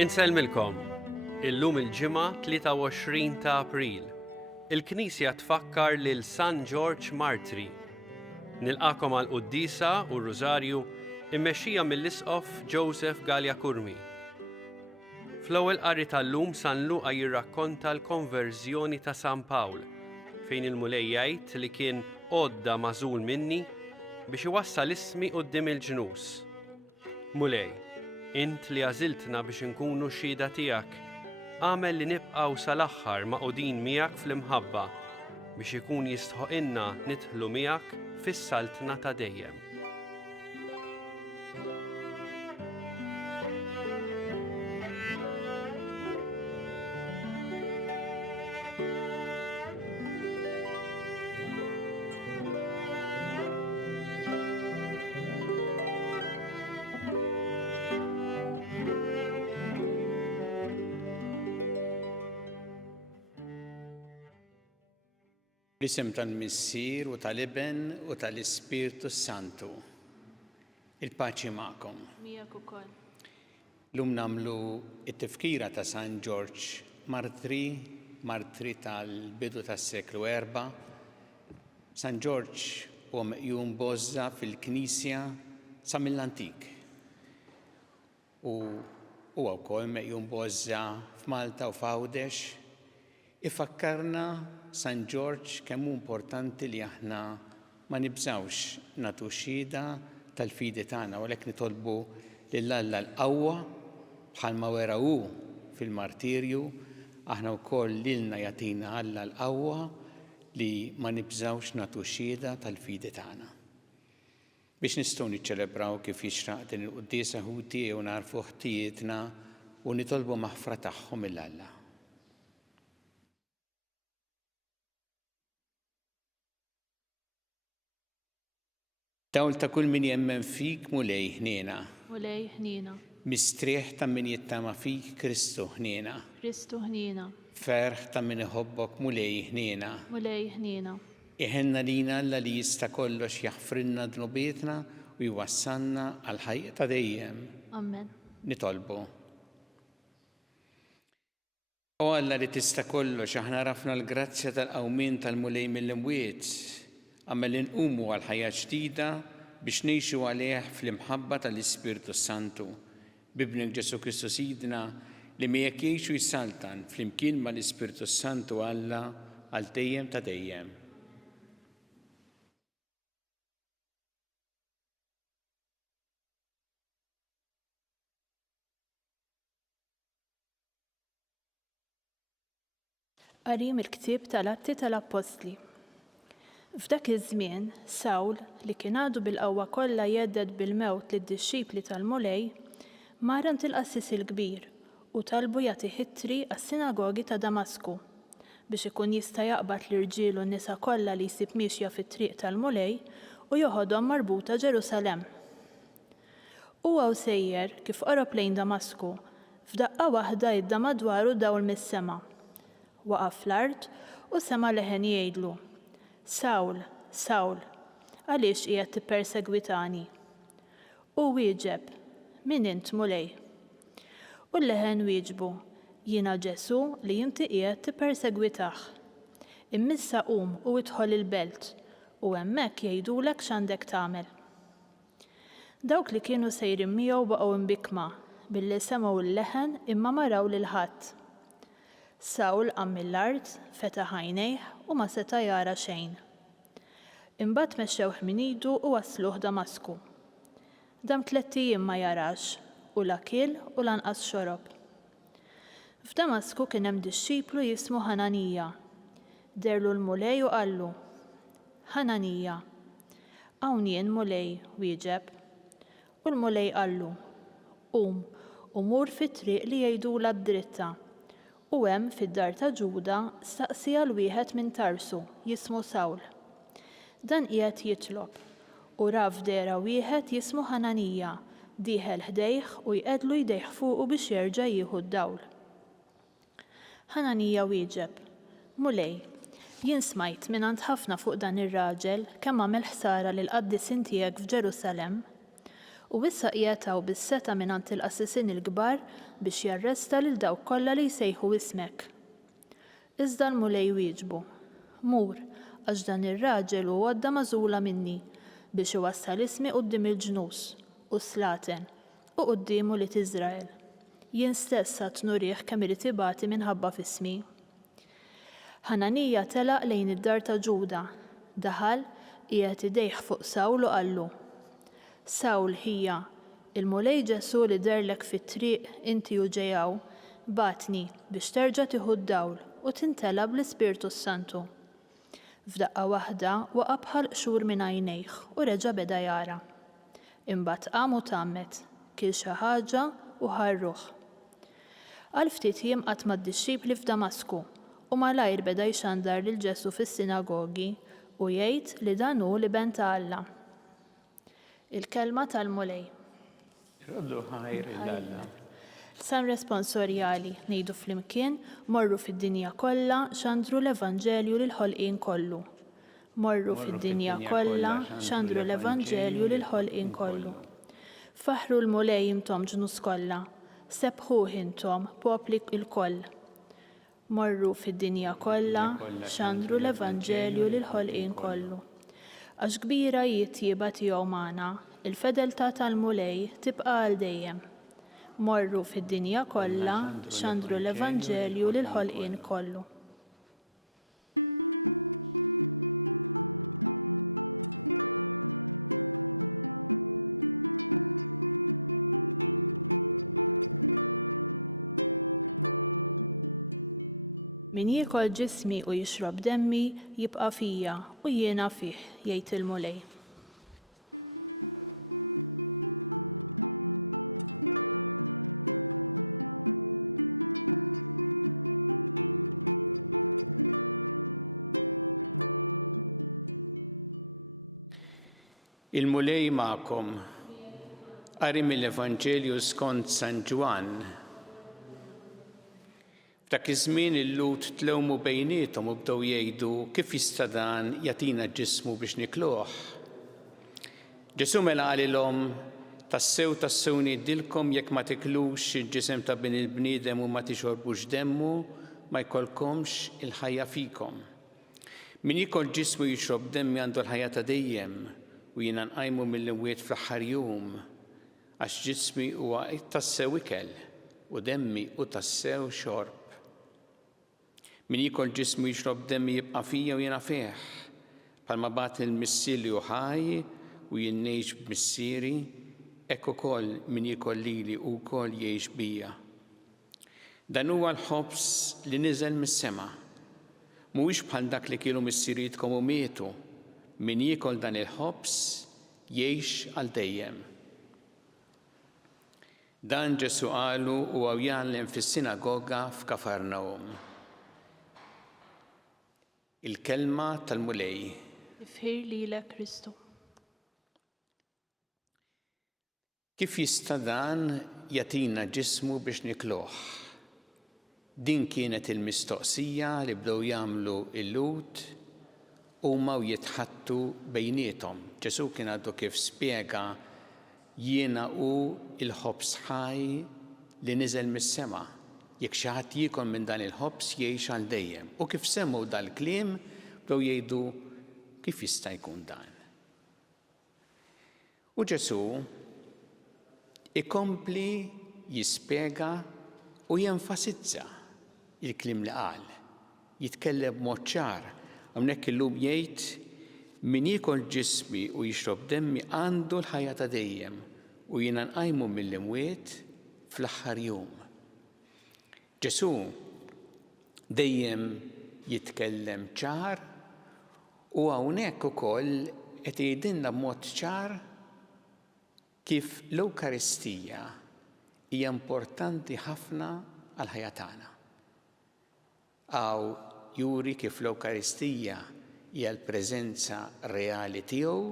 Insellmilkom, illum il-ġimgħa 23 ta' April. Il-Knisja tfakkar lil San George Martri. Nilqakom għal qudiesa u r-Rużarju immexxija mill-Isqof Joseph Gallia Kurmi. Fl-ewwel qari tal-lum San Luqa jirrakkonta l-konverżjoni ta' San Pawl, fejn il-mulej jgħid li kien għodda magħżul minni biex iwassal ismi quddiem il-ġnus. Mulej, int li għażiltna biex inkunu xhieda tiegħek, għamel li nibqgħu sal-aħħar maqudin miegħek fl-imħabba biex ikun jistħoqilna nidħlu miegħek fis-saltna ta' dejjem. B'isem tal-Missier u tal-Iben u tal-Ispirtu Santu. Il-paċi magħkom. Miegħek ukoll. Lum nagħmlu t-tifkira ta' San George Martri tal-bidu tas-seklu 4. San George huwa meqjum bożza fil-Knisja sa mill-antik. U huwa wkoll meqjum bożza f'Malta u f'Għawdex. Ifakkarna San George kemm hu importanti li aħna ma nibżawx nagħtu xhieda tal-fidi tagħna u għalhekk nitolbu lil Alla l-qawwa bħalma wera hu fil-martirju, aħna wkoll lilna jagħtina Alla l-qawwa li ma nibżawx nagħtu xhieda tal-fidi tagħna. Biex nistgħu niċċelebraw kif jixraq din il-quddiesa ħuti u narfu ħtijietna u nitolbu maħfra tagħhom mill-Alla. Dawl ta' kull min jemmen fik mulej ħniena. Mulej ħniena. Mistrieħ ta' min jittama fik Kristu ħniena. Kristu ħniena. Ferħ ta' min iħobbok mulej ħniena. Mulej ħniena. Iħenna lina Alla li jista' kollox jaħfrilna dnubietna u jwassalna għal ħajja ta' dejjem. Amen. Nitolbu. O Alla li tista' kollox, aħna rafna l-grazzja tal-qawmien tal-mulej mill-imwiet. Għamel inqumu għal ħajja ġdida biex ngħixu għalih fl-imħabba tal-Ispirtu Santu. Bibnek Ġesu Kristu Sidna li miegħek jgħixu jsaltan flimkien mal-Ispirtu Santu Alla għal dejjem ta' dejjem. Qari mill-ktieb tal-Atti tal-Apostli. F'dak iż-żmien, Sawl li kien għadu bil-qawwa kollha jedded bil-mewt lid-dixxipli tal-mulej, mar ant il-qassis il-kbir u talbu jagħti ħittri għas-sinagogi ta' Damasku biex ikun jista' jaqbad l-irġiel u n-nisa kollha li jsib mixja fit-triq tal-mulej u joħodhom marbuta Ġerusalemm. Huwa sejjer kif qorob lejn Damasku, f'daqqa waħda jidda madwaru dawl mis-sema. Waqaf fl-art u sema leħen jgħidlu: Sawl, Sawl, għaliex qiegħed tippersegwitani? U wieġeb: min int mulej? U l-leħen wieġbu: jiena Ġesu li inti qiegħed tippersegwitah. Immissa qum u idħol il-belt u hemmhekk jgħidulek x'għandek tagħmel. Dawk li kienu sejrin miegħu baqgħu imbikma billi semgħu l-leħen imma ma raw lil ħadd. Sawl qam mill-art, fetaħ għajnejh u ma seta' jara xejn. Imbagħad mexxewh min idu u wasluh Damasku. Dam 3 ijiem ma jarax, u la kiel u lanqas xorob. F'Damasku kien hemm dixxiplu jismu Ħananija. Derlu l-mulej u qallu: Ħananija. Hawn jien mulej, wieġeb. U l-mulej qallu: qum u mur fit-triq li jgħidula d-dritta. U hemm fid-dar ta' Ġuda staqsija l-wieħed minn Tarsu jismu Sawl. Dan qiegħed jitlob u ra f'dera wieħed jismu Ħananija dieħel ħdejh u jqedlu jdejh fuqu biex jerġa' jieħu d-dawl. Ħananija wieġeb: mulej, jien smajt mingħand ħafna fuq dan ir-raġel kemm għamel ħsara lil qaddiesin tiegħek f'Ġerusalemm u issa qiegħed bis-seta' mingħand il-qassisin il-kbar biex jarresta lil dawk kollha li jsejħu ismek. Iżda l-mulej wieġbu: Mur, għax dan ir-raġel hu għodda magħżula minni biex iwassal ismi quddiem il-ġnus u slaten u quddiem ulied Iżrael. Jien stess għad nurih kemm irid ibati minħabba f'ismi. Ħananija telaq lejn id-dar ta' Ġuda, daħal qiegħed idejh fuq Sawl u qallu: Sawl hija, il-mulej Ġesu li derlek fit-triq inti u ġejgħu, batni biex terġa' tieħu d-dawl u tintela bl-Ispirtu Santu. F'daqqa waħda waqa' bħal qxur minn għajnejh u reġa' beda jara. Imbagħad qam u tagħmmet, kiel xi ħaġa u ħarruh. Għal ftit jiem qatt mad-dixxipli f'Damasku u malajr beda jxandar lil Ġesu fis-sinagogi u jgħid li dan hu l-iben ta' Alla. Il-kelma tal-mulej. Roddu ħajr il-Alla. Sam responsorjali ngħidu flimkien morru fid-dinja kollha xandru l-Evanġelju lil ħolqien kollu. Morru fid-dinja kollha xandru l-Evanġelju lil ħolqien kollu. Faħru l-mulej intom ġnus kollha, sebħuh intom popli il-koll. Morru fid-dinja kollha xandru l-Evanġelju lil ħolqien kollu. Għax kbira jitjieba tiegħu magħna, il-fedeltà tal-mulej tibqa' għal dejjem. Morru fid-dinja kollha xandru l-Evanġelju lil ħolqien kollu. Min jiekol ġismi u jixrob demmi jibqa' fija u jiena fih, jgħid il-mulej. Il-mulej magħkom, qari mill-Evanġelju skont San Ġwan. F'dak iż-żmien il-lut tlewmu bejniethom u bdew jgħidu kif jista' dan jagħtina ġismu biex nikluh. Ġesu mela qalilhom tassew ngħidilkom jekk ma tiklux il-ġisem ta' bin il-bniedem u ma tixorbux demmu ma jkollkomx il-ħajja fikom. Min jikol ġismu jixrob demmi għandu l-ħajja ta' dejjem u jiena nqajmu mill-imwiet fl-aħħar jum għax ġismi huwa tassew ikel u demmi u tassew xorb. Min jikol ġismu jixrob demmi jibqa' fija u jiena fih, bħalma bagħat il-missieri u ħaj u jien ngħix b'missieri, hekk ukoll min jikol lili u wkoll jgħix bija. Dan huwa l-ħobs li niżel mis-sema. Mhuwiex bħal dak li kienu missierietkom u mietu. Min jiekol dan il-ħobs jgħix għal dejjem. Dan Ġesu qalu u jgħallem fis-sinagoga f'Kafarnawm. Il-kelma tal-mulej. Ifħir lilek Kristu. Kif jista' dan jagħtina ġismu biex nikluh? Din kienet il-mistoqsija li bdew jagħmlu il-lut huma u jitħattu bejniethom. Ġesu kien għadu kif spjega jiena u il-ħobs ħaj li niżel mis-sema. Jekk xi ħadd jiekol minn dan il-ħobs jgħix għal dejjem. U kif semmu dal-kliem bdew jgħidu kif jista' jkun dan. U Ġesu ikompli jispjega u jenfasizza il-kliem li qal. Jitkellem b'mod ċar. Hawnhekk illum jgħid min jiekol ġismi u jixrob demmi għandu l-ħajja ta' dejjem u jiena nqajmu mill-imwiet fl-aħħar jum. Ġesu dejjem jitkellem ċar u hawnhekk ukoll qed jgħidilna b'mod ċar kif l-Ewkaristija hija importanti ħafna għal ħajja tagħna. Aw juri kif l-Ewkaristija hija l-preżenza reali tiegħu,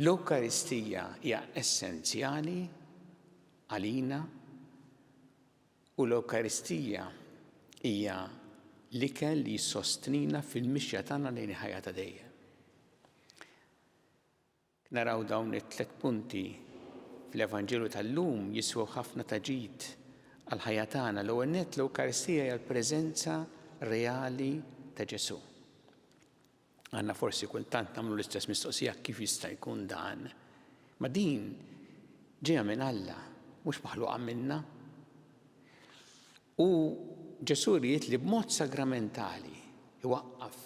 l-Ewkaristija hija essenzjali għalina u l-Ewkaristija hija l-ikel li jissostnina fil-mixja tagħna lejn il-ħajja ta' dejjem. Naraw dawn it-tlet punti fl-Evanġelu tal-lum jiswew ħafna taġid għal ħajja tagħna. L-ewwel nett l-Ewkaristija hija l-preżenza reali ta' Ġesu. Għandna forsi kultant nagħmlu l-istess mistoqsija kif jista' jkun dan. Ma din ġejja minn Alla, mhux maħluqa minna. U Ġesu jrid li b'mod sagramentali iwaqqaf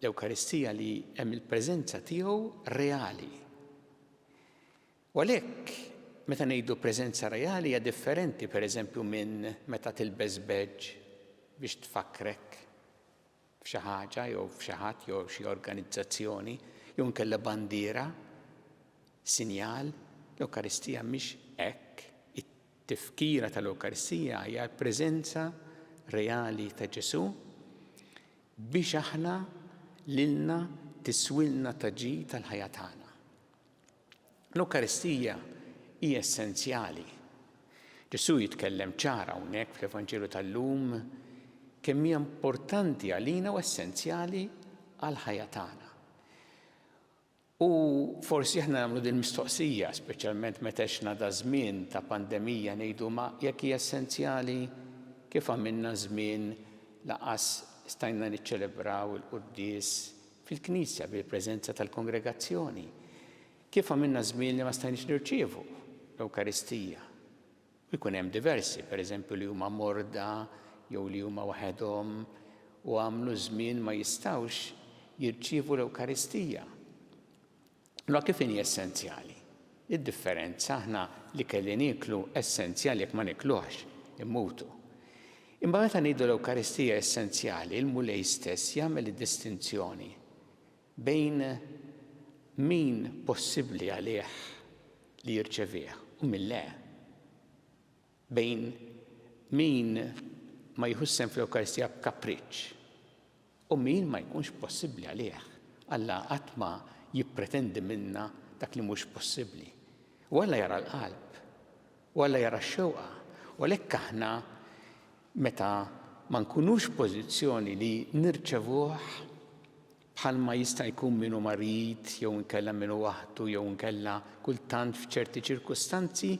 l-Ewkaristija li hemm il-preżenza tiegħu reali. U għalhekk meta ngħidu preżenza reali hija differenti pereżempju minn meta tilbes beġġ biex tfakkrek f'xi ħaġa jew f'xi ħadd jew xi organizzazzjoni jew nkella bandiera, sinjal. L-Ewkaristija mhix hekk. It-tifkira tal-Ewkaristija hija l-preżenza reali ta' Ġesu biex aħna lilna tiswilna taġid tal-ħajja tagħna. L-Ewkaristija hija essenzjali. Ġesu jitkellem ċara hawnhekk fl-Evanġelu tal-lum kemm hija importanti għalina u essenzjali għall-ħajja tagħna. U forsi aħna nagħmlu din mistoqsija, speċjalment meta x'ngħadha żmien ta' pandemija ngħidu ma jekk hija essenzjali kif għamilna żmien laqas stajna niċċelebraw il-quddies fil-Knisja bil-preżenza tal-kongregazzjoni. Kif għamilna żmien li ma stajniex nirċievu l-Ewkaristija. Jkun hemm diversi, pereżempju li huma morda jew li huma waħedhom u għamlu żmien ma jistgħux jirċievu l-Ewkaristija. Allura kif inhi essenzjali? Id-differenza aħna li kelli nieklu essenzjali jekk ma nikluhx immutu. Imma meta ngħidu l-Ewkaristija essenzjali, il-mulej stess jagħmel id-distinzjoni bejn min possibbli għalih li jirċevih u min le. Bejn min ma jħussem fl-Ewkaristija b'kapriċċ u min ma jkunx possibbli għalih. Alla qatt ma jippretendi minna dak li mhux possibbli. U Alla jara l-qalb, u Alla jara x-xewqa, u għalhekk aħna meta ma nkunux pożizzjoni li nirċevuh bħalma jista' jkun minnu marid jew inkella minnu waħdu jew inkella kultant f'ċerti ċirkustanzi,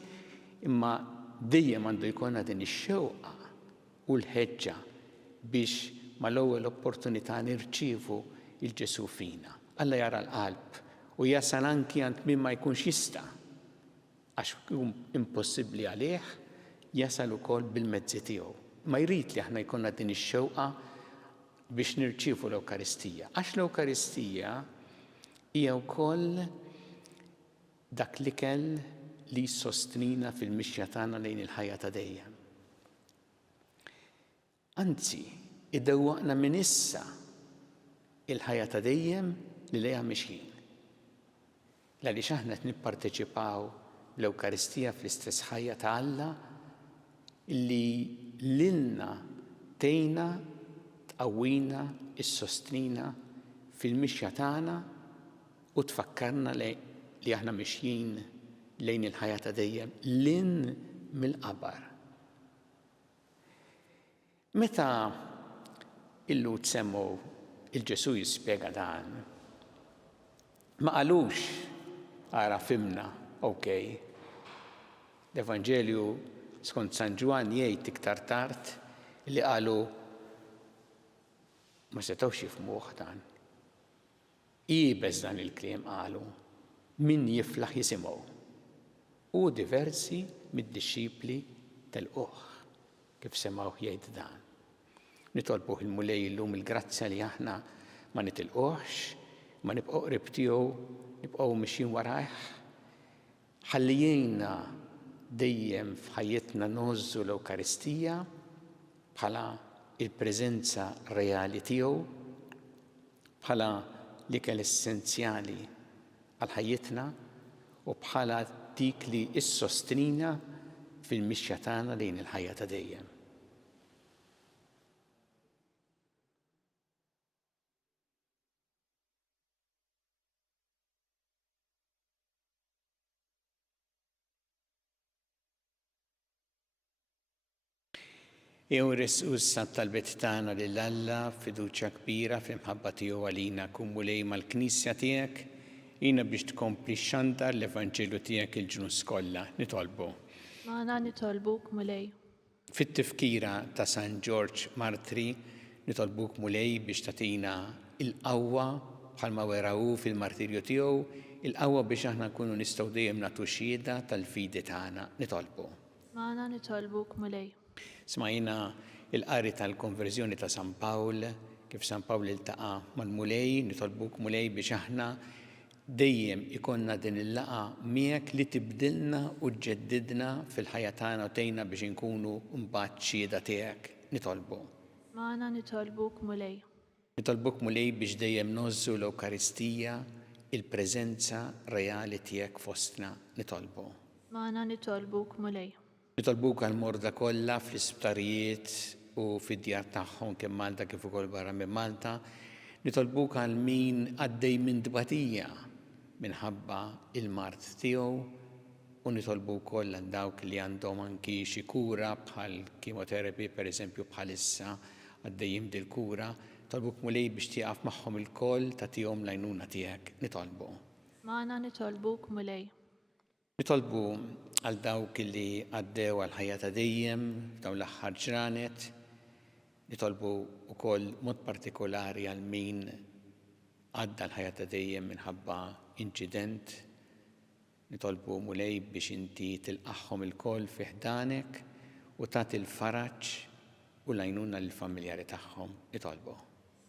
imma dejjem għandu jkollna din ix-xewqa u l-ħeġġa biex mal-ewwel opportunità nirċievu il-Ġesu fina. Alla jara l-qalb u jasal anki għand min ma jkunx jista' għax jkun impossibbli għalih jasal ukoll bil-mezzi tiegħu. Ma jrid li aħna jkollna din ix-xewqa biex nirċievu l-Ewkaristija. Għax l-Ewkaristija hija wkoll dak l-ikel li jsostnina fil-mixja tagħna lejn il-ħajja ta' dejjem. Anzi, iddewwaqna minn issa il-ħajja ta' dejjem li lejha mixjin. Għaliex aħna qed nipparteċipaw l-Ewkaristija fl-istess ħajja ta' Alla li lilna tgħinna tqawwina issostnina fil-mixja tagħna u tfakkarna li aħna mixjin lejn il-ħajja ta' dejjem lin mill-qabar. Meta illu tsemmu il-Ġesu jispjega dan, ma qalux ara fimna, okej. L-Evanġelju skont San Ġwan jgħid iktar tard li qalu ma setgħux jifhmuh dan. Qiebes dan il-kliem qalu min jiflaħ jisimgħu. U diversi mid-dixxipli telquh kif semgħu jgħid dan. Nitolbuh il-mulej illum il-grazzja li aħna ma nitilquhx, ma nibqgħu qrib tiegħu, nibqgħu mixjin warajh. Ħalli jgħinna dejjem f'ħajjitna nożżu l-Ewkaristija bħala il-preżenza reali tiegħu, bħala l-ikel essenzjali għal ħajjitna u bħala dik li issostnina fil-mixja tagħna lejn il-ħajja ta' dejjem. Ewres ussa talbet tagħna lil Alla fiduċja kbira fl-imħabba tiegħu għalina kum mulej mal-Knisja tiegħek Jina biex tkompli xandar l-Evanġelju tiegħek il-ġnus kollha nitolbu. Magħna nitolbuk mulej. Fit-tifkira ta' San George Martri nitolbuk mulej biex tatina il-qawwa bħalma weraw fil-martirju tiegħu, il-qawwa biex aħna nkunu nistgħu dejjem nagħtu xhieda tal-fidi tagħna nitolbu. Magħna nitolbuk mulej. Smajna il-qari tal-konverżjoni ta' San Pawl, kif San Pawl iltaqa' mal-mulej, nitolbuk mulej biex aħna dejjem ikonna din il-laqa miegħek li tibdilna u tġeddidna fil-ħajja tagħna u tgħinna biex inkunu mbagħad xhieda tiegħek nitolbu. Magħna nitolbuk mulej. Nitolbuk mulej biex dejjem nożżu l-Ewkaristija, il-preżenza reali tiegħek fostna nitolbu. Magħna nitolbuk mulej. Nitolbuk għal-morda kollha fl-isptarijiet u fid-djar tagħhom kemm Malta kif ukoll barra minn Malta. Nitolbuk għal min għaddej minn dbatija minħabba il-mart tiegħu u nitolbu wkoll għal dawk li għandhom anki xi kura bħal chemotherapy pereżempju bħalissa għaddejjin dil-kura. Nitolbuk mulej biex tieqaf magħhom il-koll tagħtihom l-għajnuna tiegħek nitolbu. Magħna nitolbuk mulej. Nitolbu għal dawk li għaddew għal ħajja ta' dejjem dawn l-aħħar ġranet. Nitolbu wkoll mod partikolari għal min għadda l-ħajja ta' dejjem minħabba inċident. Nitolbu mulej biex inti tilqaħħom il-koll fi ħdanek u tagħti l-faraġġ u l-għajnuna lill-familjari tagħhom. Nitolbu.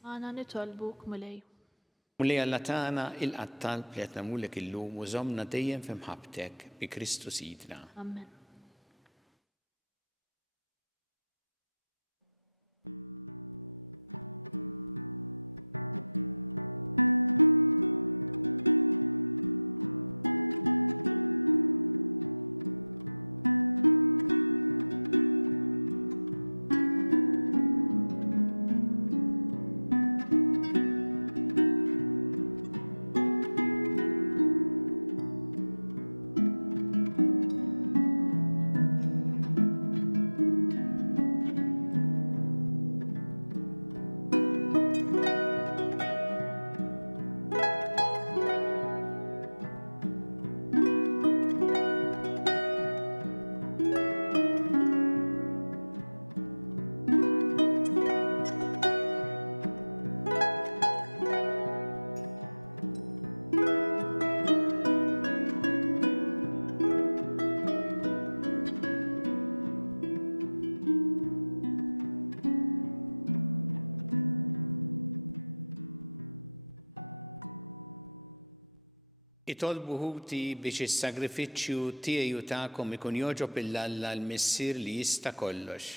Magħna nitolbuk mulej. Mulej Alla tagħna il-qattal li qed nagħmlulek illum u żommna dejjem f'imħabbtek bi Kristu Sidna. Amen. Itolbu ħuti biex is-sagrifiċċju tiegħi u tagħkom ikun joġob il-Alla l-Missier li jista' kollox.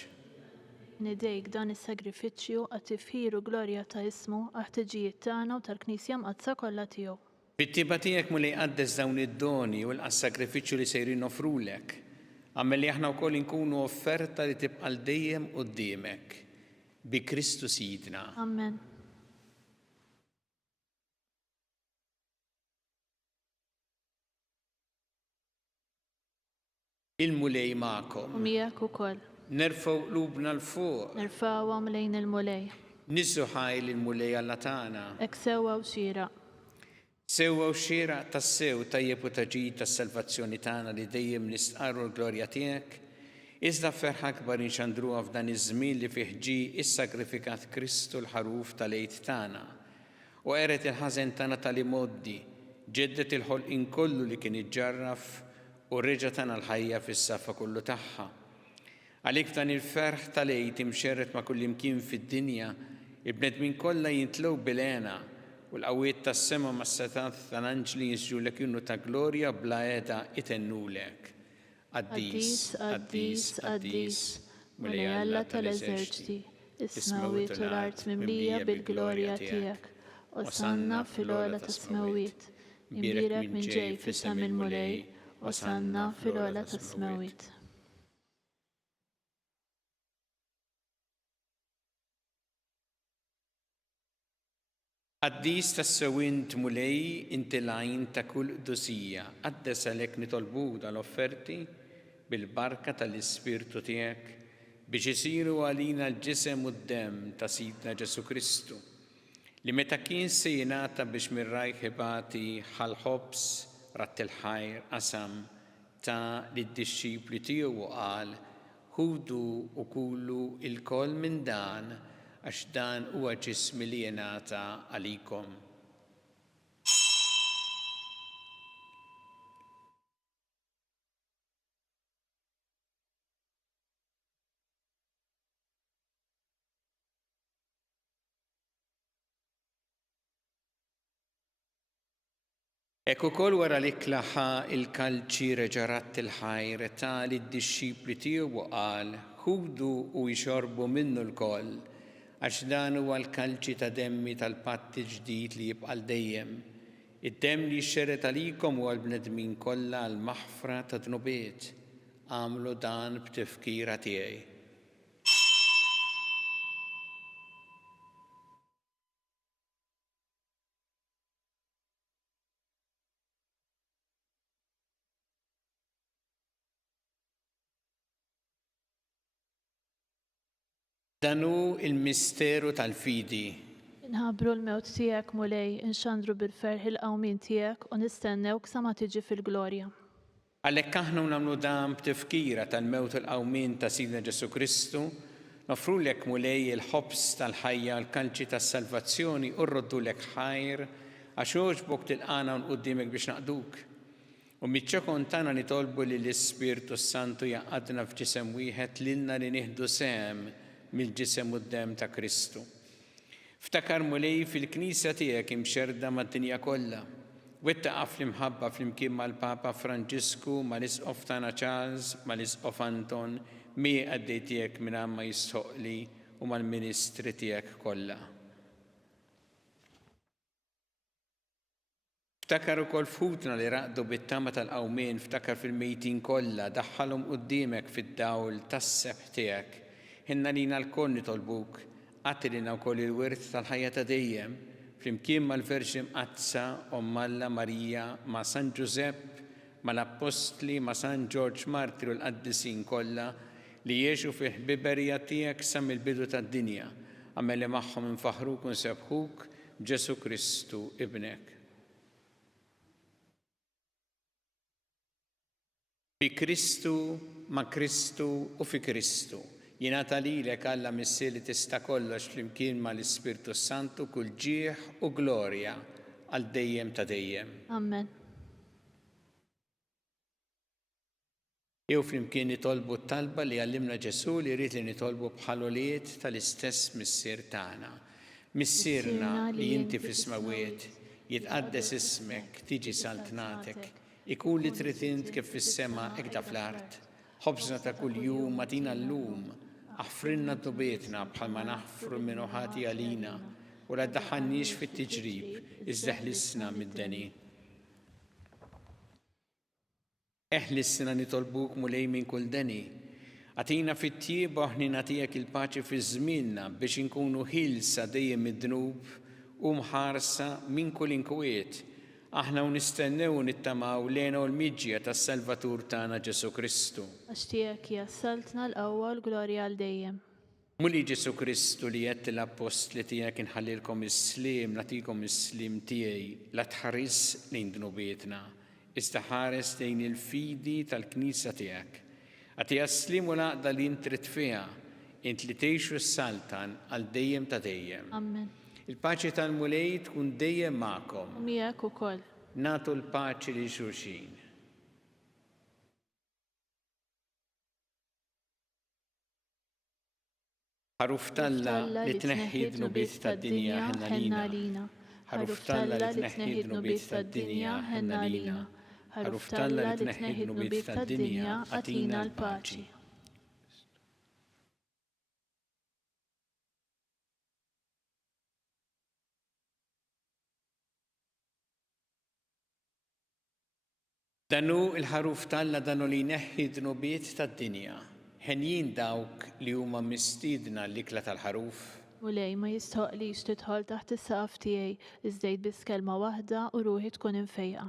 Nidejk dan is-sagrifiċċju għat tifħir u glorja ta' ismu għat-ħtiġijiet tagħna u tal-Knisja mqazza kollha tiegħu. Bit-tiba tiegħek mulej qaddes dawn id-doni u l-sagrifiċċju li sejrin offrulek. Għammel li aħna wkoll inkunu offerta li tibqa' dejjem quddiemek bi Kristu Sidna. Amen. Il-mulej magħkom. U miegħek ukoll. Nerfgħu qlubna l-fuq. Nerfgħuhom lejn il-mulej. Nissu ħajl il-mulej Alla tagħna. Hekk sewwa u xieraq. Sewwa u xieraq tas-sew tajjeb u taġid tas-salvazzjoni tagħna li dejjem nistqarru l-glorja tiegħek. Iżda ferħ akbar inxandruha f'dan iż-żmien li fih ġie issagrifikat Kristu l-ħaruf tal-għid tagħna. U qeret il-ħażen tagħna tal-imoddi, ġeddet il-ħolqien kollu li kien iġġarraf u reġa' tagħna l-ħajja fis-safa kullu tagħha. Għalik f'dan il-ferħ tal-għid imxerret ma' kull imkien fid-dinja, il-bnedmin kollha jintlew bil-għena u l-qawwiet tas-sema mas-setat tal-anġli jiżġulek jinnu ta' glorja bla qiegħda itennulek. Qaddis, qaddis, qaddis, mulej Alla tal-eżerċiti, is-smawiet u l-art mimlija bil-glorja tiegħek. Osanna fil-għola tas-smawiet, imbirek minn ġej fis-sem il-mulej. Osanna fil-għola tas-smawiet. Qaddis tas-sewint mulej inti l-għajn ta' kull qdusija, qaddes għalhekk nitolbu dal-offerti bil-barka tal-Ispirtu tiegħek biex isiru għalina l-ġisem u d-demm ta' Sidna Ġesu Kristu li meta kien se jingħata biex mir-rajk ħibati ħal-ħobs ratt il-ħajr qasam ta' lid-dixxipli tiegħu u qal ħudu u kulu il-koll minn dan għax dan huwa ġismi li jingħata għalikom. Ekku ukoll wara li klaħa il-kalċi reġarat il-ħajr ta' lid-dixxipli tiegħu u qal ħudu u jxorbu minnu l-koll għax dan huwa l-kalċi ta' demmi tal-patti ġdid li jibqa' dejjem. Id-demm li xxeret għalikom u għall-bnedmin kollha għall-maħfra ta' dnubiet. Għamlu dan b'tifkira tiegħi. Danu il-misteru tal-fidi. Inħabru l-mewt tiegħek mulej, inxandru bil-ferħ il-qawmin tiegħek u nistennewk sa ma tiġi fil-glorja. Għalhekk aħna nagħmlu dan b'tifkira tal-mewt il-qawmin ta' Sidna Ġesu Kristu, nofrulek mulej il-ħobs tal-ħajja l-kalċi tas-salvazzjoni u rroddulek ħajr għax għoġbok tilqana quddiemek biex naqduk. U miċ-ċokon tagħna nitolbu li l-Ispirtu Santu jaqgħadna f'ġisem wieħed lilna li nieħdu sehem mill-ġisem u d-dem ta' Kristu. Ftakar mulej fil-Knisja tiegħek imxerda mad-dinja kollha. Wettaqa' fl-imħabba flimkien mal-Papa Franġisku, mal-Isqof tagħna Charles, mal-Isqof Anton, miegħi għaddej tiegħek minn ma jistħoqli u mal-Ministri tiegħek kollha. Ftakar ukoll futna li raqdu bit-tama tal-qawmien, ftakar fil-mejtin kollha, daħħalhom quddiemek fid-dawl tas-sebħ tiegħek. Ħinna lina l-koll nitolbuk, għatti lina wkoll il-wirt tal-ħajja ta' dejjem, flimkien mal-Verġi Mqazza, Alla Marija, ma' San Giusepp, mal-Apostli, ma' San George Martir u l-qaddisin kollha li jgħixu fil-ħbiberija tiegħek sa mill-bidu tad-dinja, għamel li magħhom infaħruk u nsebħuk b'Ġesu Kristu ibnek. Fi Kristu, ma' Kristu u fi Kristu. Jingħata lilek Alla Missir li tista' kollox flimkien mal-Ispirtu Santu kull ġieħ u glorja għal dejjem ta' dejjem. Amen. Jew flimkien nitolbu t-talba li għallimna Ġesu li jrid li nitolbu bħal-għoliet tal-istess Missier tagħna. Missierna li inti fis-smawiet, jitqaddes ismek, tiġi saltnatek, ikun li trid int kif fis-sema hekk da fl-art. Ħobżna ta' kuljum matina llum, aħfrinna d-dubietna bħalma naħfru minnu ħati għalina u la ddaħħalniex fit-tiġrib, iżda ħlisna mid-deni. Eħlisna nitolbuk mulej minn kull deni. Għatina fit-tjieba ħnina tiegħek il-paċi fi żmienna biex inkunu ħilsa dejjem mid-dnub u mħarsa minn kull inkwiet. Aħna nistennew nittamaw lejna u l-miġġija tas-Salvatur tagħna Ġesu Kristu. Għax tiegħek jassaltna l-qawwa u l-glorja għal dejjem. Muli Ġesu Kristu li qed l-apostli tiegħek inħallilkom is-sliem, nagħtikom is-sliem tiegħi la tħares lejn dnubietna, iżda ħares lejn il-fidi tal-Knisja tiegħek. Għatija s-sliem u l-għaqda li int trid fiha, int li tgħixu s-saltan għal dejjem ta' dejjem. Amen. Il-paċi tal-mulej tkun dejjem magħkom. Miegħek ukoll. Nagħtu l-paċi lil xulxin. Ħaruf Talla li tneħħi d-nubiet tad-dinja ħenna lina. Ħaruf Talla li tneħħi d-nubiet tad-dinja ħenna lina. Ħaruf Talla li tneħħi d-nubiet tad-dinja għatina l-paċi. Danu il-ħaruf Talla danu li jneħħi d-nubiet tad-dinja. Ħenjin dawk li huma mistiedna l-ikla tal-ħaruf. Mulej ma jistħoqlix tidħol taħt is-saqaf tiegħi iżdejt biss kelma waħda u ruħi tkun infejqa.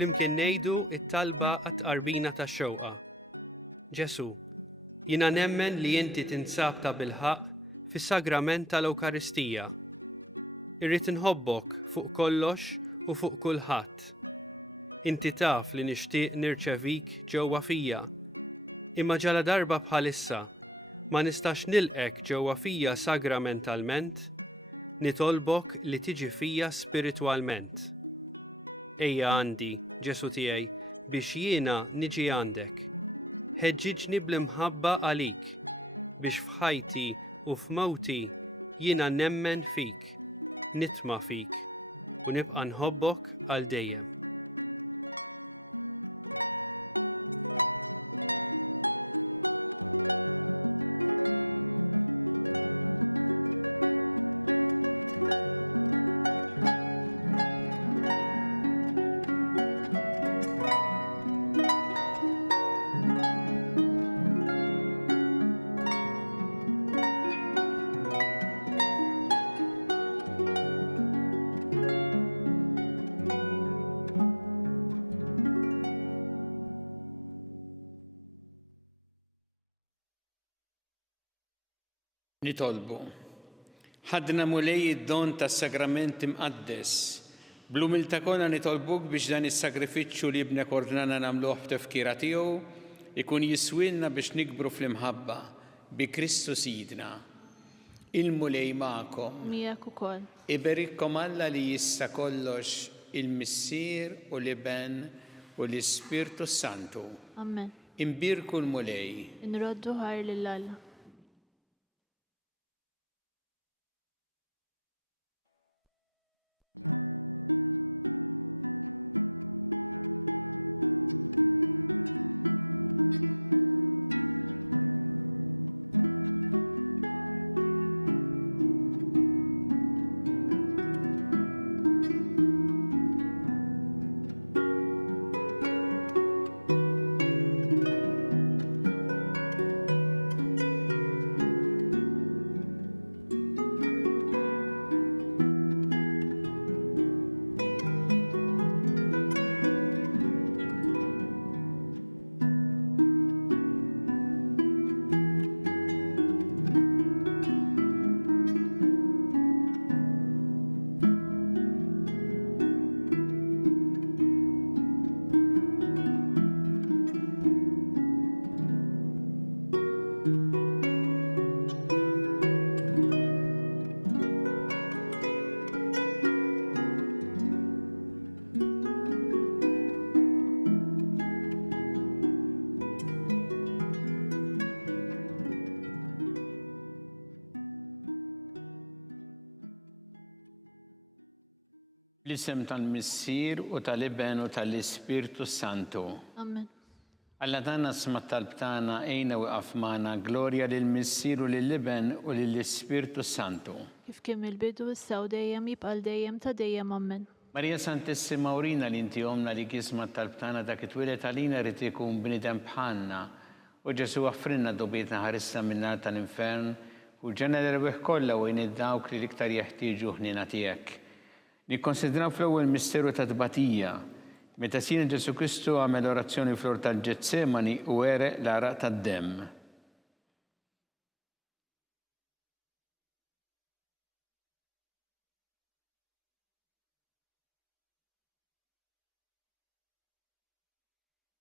Flimkien ngħidu t-talba għat-tqarbina tax-xewqa. Ġesu, jiena nemmen li inti tinsab ta' bilħaq fis-sagrament tal-Ewkaristija. Irrid inħobbok fuq kollox u fuq kulħadd. Inti taf li nixtieq nirċevik ġewwa fija. Imma ġala darba bħalissa ma nistax nilqek ġewwa fija sagramentalment, nitolbok li tiġi fija spiritwalment. Ejja għandi, Ġesu tiegħi, biex jiena niġi għandek. Ħeġġiġni bl-imħabba għalik, biex f'ħajti u f'mowti jiena nemmen fik, nitma' fik u nibqa' nħobbok għal dejjem. Nitolbu. Ħadna mulej id-don tas-sagrament imqaddes. Bl-umiltà kollha nitolbuk biex dan is-sagrifiċċju li bnek ordnana nagħmluh b'tefkira tiegħu ikun jiswilna biex nikbru fl-imħabba bi Kristu Sidna. Il-mulej magħkom. Miegħek ukoll. Iberikkom Alla li jista' kollox il-Missier u l-Iben u l-Ispirtu Santu. Amen. Imbirku l-mulej. Inroddu ħar lil Alla. L-isem tal-Missier u tal-Iben u tal-Ispirtu Santu. Amen. Alla tagħna sma' talb tagħna ejna waqaf magħna glorja lill-Missier u lill-Iben u lill-Ispirtu Santu. Kif kien il-bidu issa u dejjem jibqa' dejjem ta' dejjem amen. Marija Santissima urina li inti omna li kisma' talb tagħna dak it-twilet għalina rid ikun bniedem bħalna. U Ġesu waffrinna dobietna ħarissa min-nar tal-infern u ġenna l-rebieħ kollha wejn id-dawk li l-iktar jeħtieġu ħnina tiegħek. Nikkonsidraw fl-ewwel misteru ta' tbatija, meta Sina Ġesu Kristu għamel orazzjoni fl-or tal-Ġetsemani u għereq l-araq tad-demm.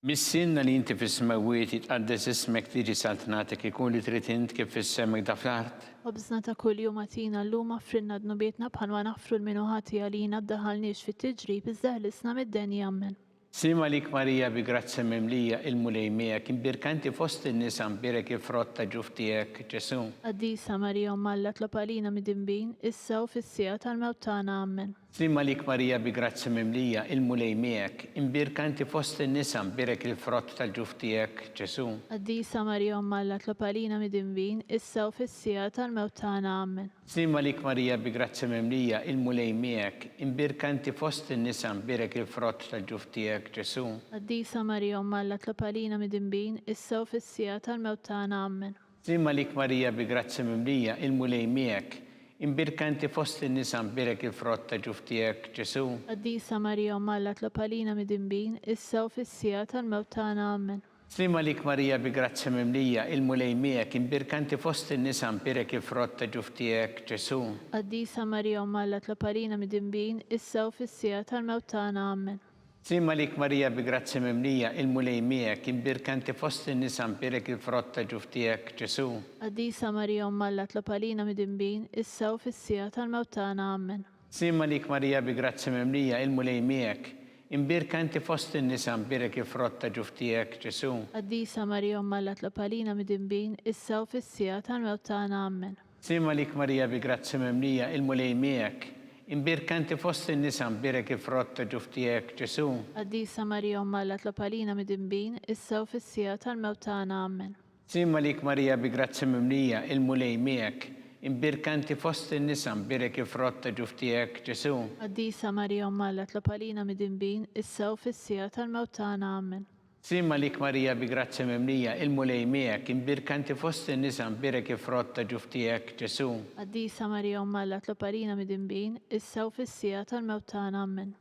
Missinna li inti fis-smawiet jitqaddes ismek tiġi saltnatek ikun li trid int kif fis-semek da fl-art. Obżna ta' kuljum għatina llum affrinna dnubietna bħalma naħfru l-minuħati għalina ddaħalniex fit-tiġrib iżda ħlisna mid-denja amen. Sima lik Marija bi grazza mimlija il-mulej miegħek, imbirkanti fost in-nisa mbirek il-frott ta' ġuf tiegħek, Ġesu. Qaddisa Marija Umm Alla tlopalina mid-dinbin, issa u fis-sija tal-mewt tagħna ammen. Sima lik Marija bi grazza mimlija il-mulej miegħek, imbirkanti fost in-nisa mbirek il-frott ta' ġuf tiegħek, Ġesu. Qaddisa Marija Umm Alla tlopalina mid-dinbin, issa u fis-sija tal-mewt tagħna ammen. Sima lik Marija bi grazza mimlija il-mulej miegħek, imbirkanti fost in-nisa mbirek il-frott ta' ġuf tiegħek, Ġesu. Qaddisa Marija Umm Alla tlopalina mid-dinbin, issa u fis-sija tal-mewt tagħna ammen. Sima lik Marija bi grazza mimlija il-mulej miegħek, imbirkanti fost in-nisa mbirek il-frott ta' ġuf tiegħek, Ġesu. Qaddisa Marija Umm Alla tlopalina mid-dinbin, issa u fis-sija tal-mewt tagħna ammen. Sima lik Marija bi grazza mimlija il-mulej miegħek, imbirkanti fost in-nisa mbirek il-frott ta' ġuf tiegħek, Ġesu. Qaddisa Marija Umm Alla tlopalina mid-dinbin, issa u fis-sija tal-mewt tagħna ammen. Sima lik Marija bi grazza mimlija il-mulej miegħek, imbirkanti fost in-nisa mbirek il-frott ta' ġuf tiegħek, Ġesu. Qaddisa Marija Umm Alla tlopalina mid-dinbin, issa u fis-sija tal-mewt tagħna ammen. Sima lik Marija bi grazza mimlija il-mulej miegħek, imbirkanti fost in-nisa mbirek il-frott ta' ġuf tiegħek, Ġesu. Qaddisa Marija Umm Alla tlopalina mid-dinbin, issa u fis-sija tal-mewt tagħna ammen. Sima lik Marija bi grazza mimlija il-mulej miegħek, imbirkanti fost in-nisa mbirek il-frott ta' ġuf tiegħek, Ġesu. Qaddisa Marija Umm Alla tlopalina mid-dinbin, issa u fis-sija tal-mewt tagħna ammen. Sima lik Marija bi grazza mimlija il-mulej miegħek, imbirkanti fost in-nisa mbirek il-frott ta' ġuf tiegħek, Ġesu. Qaddisa Marija Umm Alla tlopalina mid-dinbin, issa u fis-sija tal-mewt tagħna ammen. Sima lik Marija bi grazza mimlija il-mulej miegħek, imbirkanti fost in-nisa mbirek il-frott ta' ġuf tiegħek, Ġesu. Qaddisa Marija Umm Alla tlopalina mid-dinbin, issa u fis-sija tal-mewt tagħna ammen.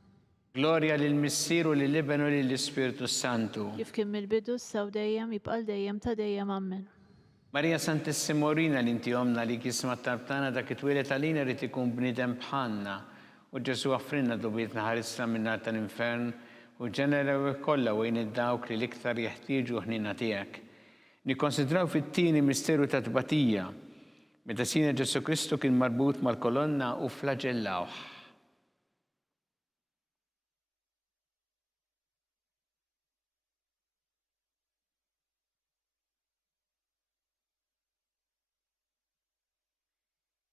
Glorja lill-Missieru lill-Ibn u lill-Ispiritu Santu. Kif kien mill-bidu issa u dejjem jibqa' dejjem ta' dejjem ammen. Marija Santissimorina li inti omna li kisma tartana dak it-twilet għalina li tikun bnidem bħalna u Ġesu għaffrinna dubiet naħarisna minna tal-infern u ġenera kollha wejn id-dawk li l-iktar jeħtieġu ħnina tiegħek. Nikkonsidraw fit-tieni misteru ta' tbatija meta Sina Ġesu Kristu kien marbut mal-kolonna u flagellawh.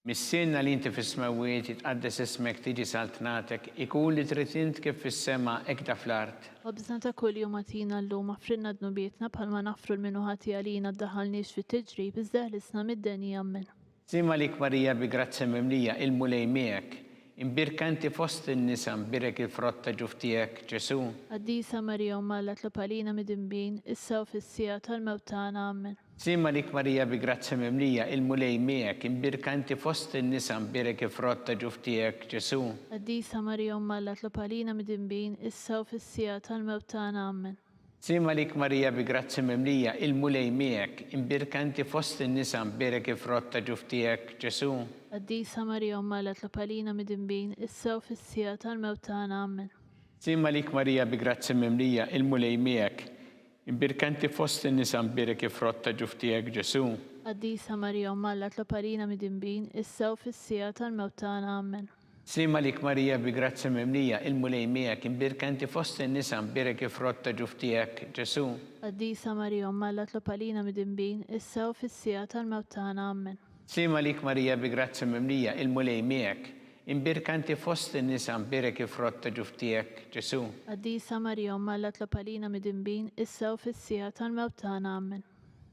Missienna li inti fis-smawiet jitqaddes ismek tiġi saltnatek, ikun li trid int kif fis-sema hekk ta' fl-art. Obżna ta' kull jum għatina llum affrinna dnubietna bħalma nafru l-minuħati għalina ddaħalniex fit-tiġrib iżda ħlisna mid-deni ammen. Sima lik Marija bi grazza mimlija il-mulej miegħek, imbirkanti fost in-nisa mbirek il-frott ta' ġuf tiegħek, Ġesu. Qaddisa Marija Umm Alla tlopalina mid-dinbin, issa u fis-sija tal-mewt tagħna ammen. Sima lik Marija bi grazza mimlija il-mulej miegħek, imbirkanti fost in-nisa mbirek il-frott ta' ġuf tiegħek, Ġesu. Qaddisa Marija Umm Alla tlopalina mid-dinbin, issa u fis-sija tal-mewt tagħna ammen. Sima lik Marija bi grazza mimlija il-mulej miegħek, imbirkanti fost in-nisa mbirek il-frott ta' ġuf tiegħek, Ġesu. Qaddisa Marija Umm Alla tlopalina mid-dinbin, issa u fis-sija tal-mewt tagħna ammen. Sima lik Marija bi grazza mimlija il-mulej miegħek, imbirkanti fost in-nisa mbirek il-frott ta' ġuf tiegħek, Ġesu. Qaddisa Marija Umm Alla tlopalina mid-dinbin, issa u fis-sija tal-mewt tagħna ammen. Sima lik Marija bi grazza mimlija il-mulej miegħek, imbirkanti fost in-nisa mbirek il-frott ta' ġuf tiegħek, Ġesu. Qaddisa Marija Umm Alla tlopalina mid-dinbin, issa u fis-sija tal-mewt tagħna ammen. Sima lik Marija bi grazza mimlija il-mulej miegħek, imbirkanti fost in-nisa mbirek il-frott ta' ġuf tiegħek, Ġesu. Qaddisa Marija Umm Alla tlopalina mid-dinbin, issa u fis-sija tal-mewt tagħna ammen.